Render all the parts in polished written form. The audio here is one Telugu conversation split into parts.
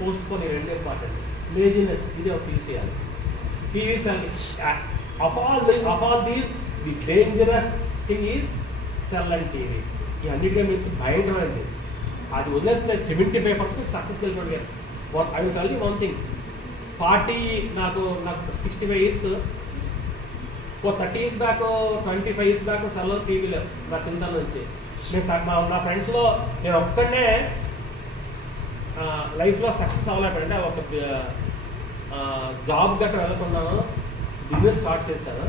పోస్ట్ పోన్ రెండు ఇంపార్టెంట్. లేజినెస్ ఇది ఒక తీసేయాలి. TVs and of all these the dangerous thing is cell and TV. ఈ అన్నిటిగా మించి భయంకరమైనది. అది వదిలేస్తే 75% సక్సెస్ వెళ్ళిపోయారు. I will tell you one thing. 40 నాకు 65 years, 30 years back, 25 years back cell టీవీలో నా చింతన నుంచి నేను నా ఫ్రెండ్స్లో నేను ఒక్కడనే లైఫ్లో సక్సెస్ అవ్వలేకపోయింటే ఒక జాబ్ గట్రా వెళ్ళకున్నాను, బిజినెస్ స్టార్ట్ చేశాను,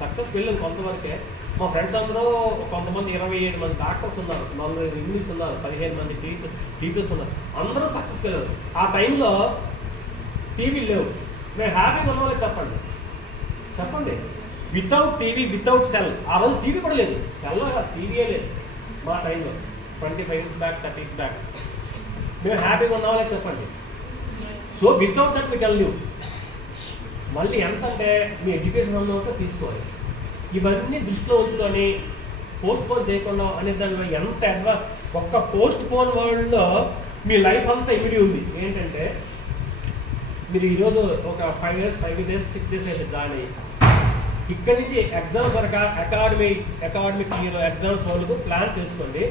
సక్సెస్కి వెళ్ళాను కొంతవరకే. మా ఫ్రెండ్స్ అందరూ కొంతమంది 27 మంది డాక్టర్స్ ఉన్నారు, 40 ఇంగ్లీష్ ఉన్నారు, 15 మంది టీచర్స్ ఉన్నారు, అందరూ సక్సెస్కి వెళ్ళారు. ఆ టైంలో టీవీ లేవు. మేము హ్యాపీగా ఉన్నామని చెప్పండి. Without TV, without cell. ఆ రోజు టీవీ కూడా లేదు, సెల్ టీవీయే లేదు మా టైంలో. 25 years బ్యాక్, 30 years బ్యాక్ మేము హ్యాపీగా ఉన్నామని చెప్పండి. So without that we can live. మళ్ళీ ఎంత అంటే మీ ఎడ్యుకేషన్ అన్నమాట తీసుకోవాలి. ఇవన్నీ దృష్టిలో ఉంచుకొని పోస్ట్ పోన్ చేయకుండా అనే దానిలో ఎంత ఒక్క పోస్ట్ పోన్ వరల్డ్లో మీ లైఫ్ అంతా ఇమిడి ఉంది. ఏంటంటే మీరు ఈరోజు ఒక 5 days, 6 days అయితే జాయిన్ అయ్యి ఇక్కడి నుంచి ఎగ్జామ్స్ వరకు అకాడమిక్ ఇయర్ ఎగ్జామ్స్ వరకు ప్లాన్ చేసుకోండి.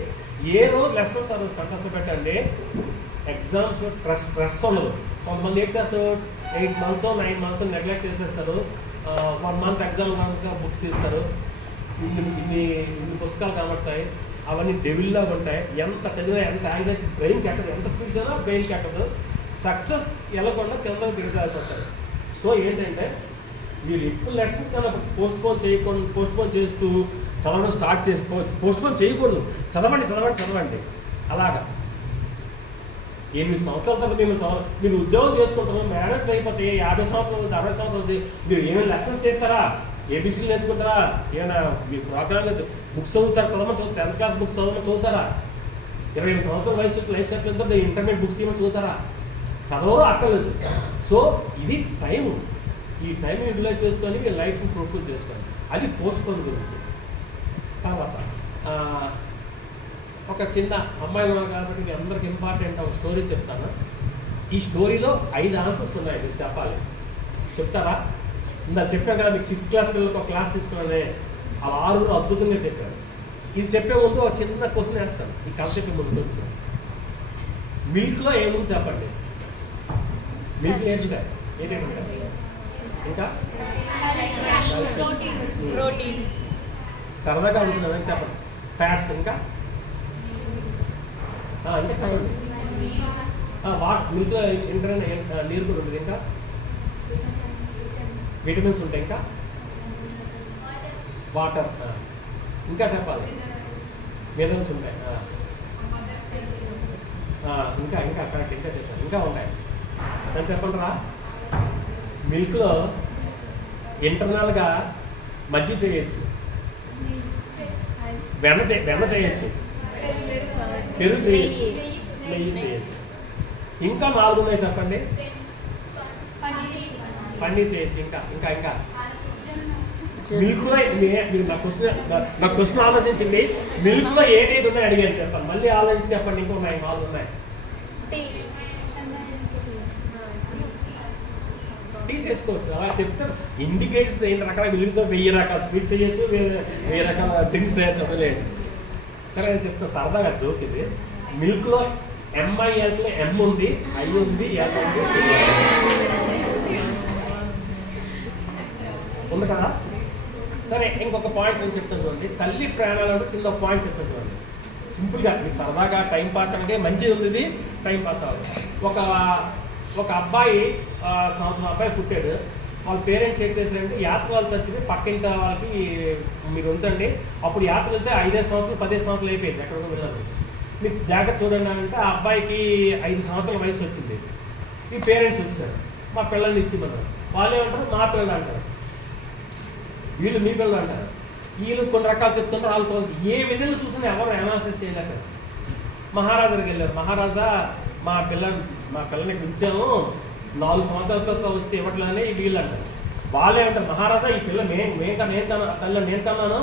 ఏ రోజు లెసన్స్ ఆ రోజు కంటెస్ట్ పెట్టండి. ఎగ్జామ్స్ స్ట్రెస్ ఉండదు. కొంతమంది ఏం చేస్తారు, 8 months 9 months నెగ్లెక్ట్ చేసేస్తారు. 1 month ఎగ్జామ్ కనుక బుక్స్ తీస్తారు, ఇన్ని పుస్తకాలు కనబడతాయి, అవన్నీ డెవిల్లాగా ఉంటాయి. ఎంత చదివినా, ఎంత యాంగ్జైటీ, బ్రెయిన్కి ఎక్కదు, ఎంత స్పీడ్ చదివినా బ్రెయిన్కి ఎక్కదు. సక్సెస్ వెళ్ళకుండా కింద దిగజారిపోతారు. సో ఏంటంటే మీరు ఎక్కువ లెసన్స్ కన్నా పోస్ట్ పోన్ చేస్తూ చదవడం స్టార్ట్ చేసి పోస్ట్ పోన్ చేయకూడదు. చదవండి. అలాగా 8 సంవత్సరాల తర్వాత మీరు ఉద్యోగం చేసుకుంటారు, మ్యారేజ్ అయిపోతే 50 సంవత్సరాలు 60 సంవత్సరాలు మీరు ఏమైనా లెసన్స్ చేస్తారా, ఏబీసీలు నేర్చుకుంటారా, ఏమైనా మీ ప్రోగ్రామ్ బుక్స్ చదువుతారు, 10th class బుక్స్ చదువుతారా, 25 సంవత్సరాల వయసు వచ్చి లైఫ్ సెటిల్ ఉంటుంది, ఇంటర్మీడియట్ బుక్స్ తీయమని చదువుతారా, చదవరు అక్కర్లేదు. సో ఇది టైం. ఈ టైం యూటిలైజ్ చేసుకొని మీ లైఫ్ ప్రూఫ్ఫుల్ చేసుకోండి. అది పోస్ట్ పోన్ గురించి. తర్వాత ఒక చిన్న అమ్మాయిలు ఉన్నారు కాబట్టి మీ అందరికి ఇంపార్టెంట్ ఒక స్టోరీ చెప్తాను. ఈ స్టోరీలో 5 ఆన్సర్స్ ఉన్నాయి, మీరు చెప్పాలి. చెప్తారా? ఇందా చెప్పాను కదా మీకు 6th class పిల్లలకు ఒక క్లాస్ తీసుకున్నానే, ఆ 6 అద్భుతంగా చెప్పారు. ఇది చెప్పే ముందు ఒక చిన్న క్వశ్చన్ వేస్తాను. ఈ కాన్సెప్ట్ ముందు వస్తుంది. మిల్క్లో ఏముంది చెప్పండి. మిల్క్ ఏంటంటే ఇంకా సరదాగా ఉంటున్నాను చెప్పండి. ఫ్యాట్స్ ఇంకా చదవండి. మిల్క్లో నీరు కూడా ఉంటుంది, ఇంకా విటమిన్స్ ఉంటాయి, ఇంకా వాటర్, ఇంకా చెప్పాలి, మినరల్స్ ఉంటాయి, ఇంకా కరెక్ట్, ఇంకా చెప్పాలి, ఇంకా ఉంటాయి. నేను చెప్పండి రా. మిల్క్లో ఇంటర్నల్గా మజ్జిగ చేయొచ్చు, వెన్న చేయొచ్చు, పెరుగు చేయొచ్చు, నెయ్యి చేయొచ్చు. ఇంకా 4 ఉన్నాయి చెప్పండి. పన్నీర్ చేయొచ్చు. ఇంకా మిల్క్లో మీరు నా క్వశ్చన్ ఆలోచించండి. మిల్క్లో ఏదైతే ఉన్నాయో అడిగాను చెప్పండి. మళ్ళీ ఆలోచించి చెప్పండి. ఇంకో 4 ఉన్నాయి. టీ చేసుకోవచ్చు. అలా చెప్తే ఇండికేట్స్ 8 రకాల మిల్క్తో 1000 రకాల స్వీట్స్ చేయొచ్చు, 1000 రకాల డ్రింక్స్ తయారు చెప్పలేదు. సరే నేను చెప్తాను సరదాగా జోక్ ఇది. మిల్క్లో MILలో M ఉంది, I ఉంది, L ఉంది కదా. సరే ఇంకొక పాయింట్ నేను చెప్తాను చూడండి. తల్లి ప్రాణాలు చిన్న పాయింట్ చెప్తాను చూడండి. సింపుల్గా మీకు సరదాగా టైం పాస్ అంటే మంచిది ఉంది, ఇది టైం పాస్ అవ్వాలి. ఒక అబ్బాయి సంవత్సరం అబ్బాయి పుట్టాడు. వాళ్ళ పేరెంట్స్ ఏం చేశారంటే యాత్ర వాళ్ళతో వచ్చి పక్కింటి వాళ్ళకి మీరు ఉంచండి. అప్పుడు యాత్ర వెళ్తే 5 సంవత్సరాలు 10 సంవత్సరాలు అయిపోయింది, ఎక్కడికో వెళ్ళాలి. మీరు జాగ్రత్త చూడండి అంటే ఆ అబ్బాయికి 5 సంవత్సరాల వయసు వచ్చింది. ఈ పేరెంట్స్ వచ్చారు, మా పిల్లల్ని ఇచ్చిమన్నారు. వాళ్ళు ఏమంటారు, మా పిల్లలు అంటారు, వీళ్ళు మీ పిల్లలు అంటారు. వీళ్ళు కొన్ని రకాలు చెప్తుంటారు. వాళ్ళు ఏ విధంగా చూసినా ఎవరు అనాలిసిస్ చేయలేక మహారాజా దగ్గరికి వెళ్ళారు. మహారాజా మా పిల్లల్ని ఉంచాము, 4 సంవత్సరాల తర్వాత వస్తే ఇవ్వట్లని వీళ్ళు అంటారు. వాళ్ళే అంటారు, మహారాజా ఈ పిల్ల నేను కన్నాను,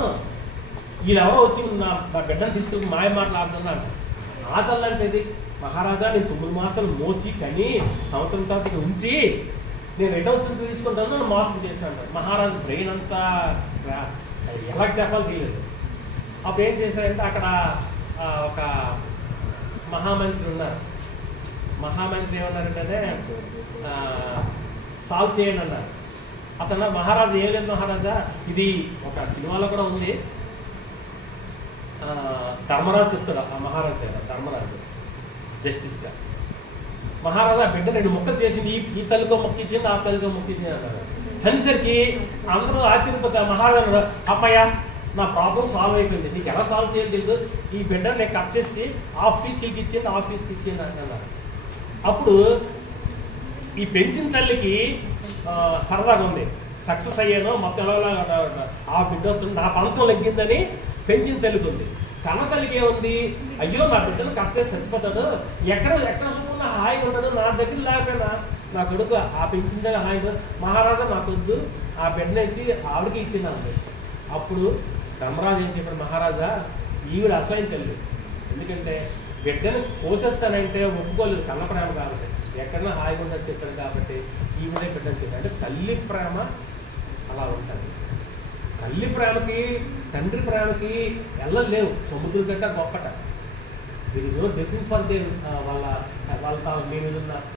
వీళ్ళు ఎవరో వచ్చి నా బిడ్డను తీసుకెళ్ళి మాయ మాట్లాడుతున్నా అంటారు. ఆ తల్లి అంటే ఇది మహారాజా నేను 9 మాసాలు మోసి కని సంవత్సరం తర్వాత ఉంచి నేను రిటర్న్ చుట్టూ తీసుకుంటాను, నన్ను మోసం చేశాను. మహారాజు బ్రెయిన్ అంతా ఎలా చెప్పాలి తెలియదు. అప్పుడు ఏం చేశారంటే అక్కడ ఒక మహామంత్రి ఉన్నారు. మహామంత్రి ఏమన్నారంటే సాల్వ్ చేయండి అన్నారు. అతను మహారాజు ఏం లేదు మహారాజా, ఇది ఒక సినిమాలో కూడా ఉంది, ధర్మరాజు చెప్తాడు ఆ మహారాజు దగ్గర, ధర్మరాజు జస్టిస్గా, మహారాజా బిడ్డ 2 ముక్కలు చేసింది, ఈ తల్లికో మొక్కిచ్చింది, ఆ తల్లికో మొక్కిచ్చింది అన్నారు. అనేసరికి అందరూ ఆశ్చర్యపోతారు. మహారాజు అమ్మయ్య నా ప్రాబ్లం సాల్వ్ అయిపోయింది, నీకు ఎలా సాల్వ్ చేయాలి తెలియదు, ఈ బిడ్డ నేను కట్ చేసి ఆఫీస్కి ఇచ్చింది, ఆఫీస్కి ఇచ్చింది అంటున్నారు. అప్పుడు ఈ పెంచిన తల్లికి సరదాగా ఉంది, సక్సెస్ అయ్యాను మొత్తం ఎలా ఆ బిడ్డ వస్తుంది, నా పంతం లెగ్గిందని పెంచిన తల్లికి ఉంది. కన్న తల్లికి ఏముంది, అయ్యో నా బిడ్డను కట్ చేసి చచ్చిపోతాడు, ఎక్కడ సుఖంగా హాయిగా ఉన్నాడు, నా దగ్గర లేకపోయినా నా కొడుకు ఆ పెంచిన దగ్గర హాయిగా, మహారాజా నాకొద్దు, ఆ బిడ్డను ఇచ్చి ఆవిడకి ఇచ్చింది. అప్పుడు ధర్మరాజు ఏం చెప్పాడు, మహారాజా ఈవిడ అసలైన తల్లి, ఎందుకంటే బిడ్డను కోసేస్తానంటే ఒప్పుకోలేదు, కన్న ప్రేమ కాబట్టి, ఎక్కడన్నా హాయిగా ఉండని చెప్పాడు కాబట్టి ఈవిడే బిడ్డని చెప్పాడు. అంటే తల్లి ప్రేమ అలా ఉంటుంది. తల్లి ప్రేమకి తండ్రి ప్రేమకి వెళ్ళలేవు, సముద్రం కంటే గొప్పట. దీని డెఫినెట్ ఫర్ వాళ్ళ మీద ఉన్న